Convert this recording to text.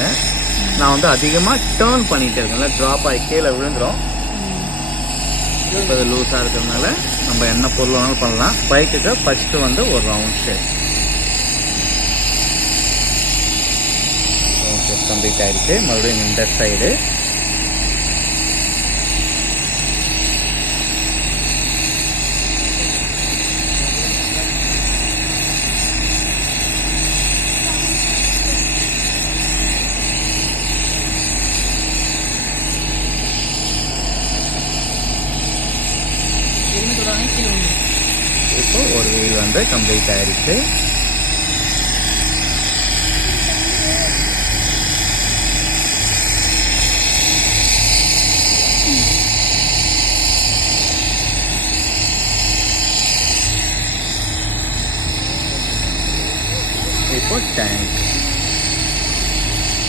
இருக்கேன். நான் வந்து அதிகமாக டேர்ன் பண்ணிகிட்டே இருக்கேன், இல்லை ட்ராப் ஆகி கீழே விழுந்துடும். இப்போ அது லூஸாக இருக்கிறதுனால நம்ம என்ன பொருள் வேணாலும் பண்ணலாம். பைக்குக்கு ஃபஸ்ட்டு வந்து ஒரு ரவுண்ட் ஷேப் கம்ப்ளீட் ஆகிடுச்சு. மறுபடியும் இந்த சைடு இப்போ ஒரு வீல் வந்து கம்ப்ளீட் ஆகிடுச்சு.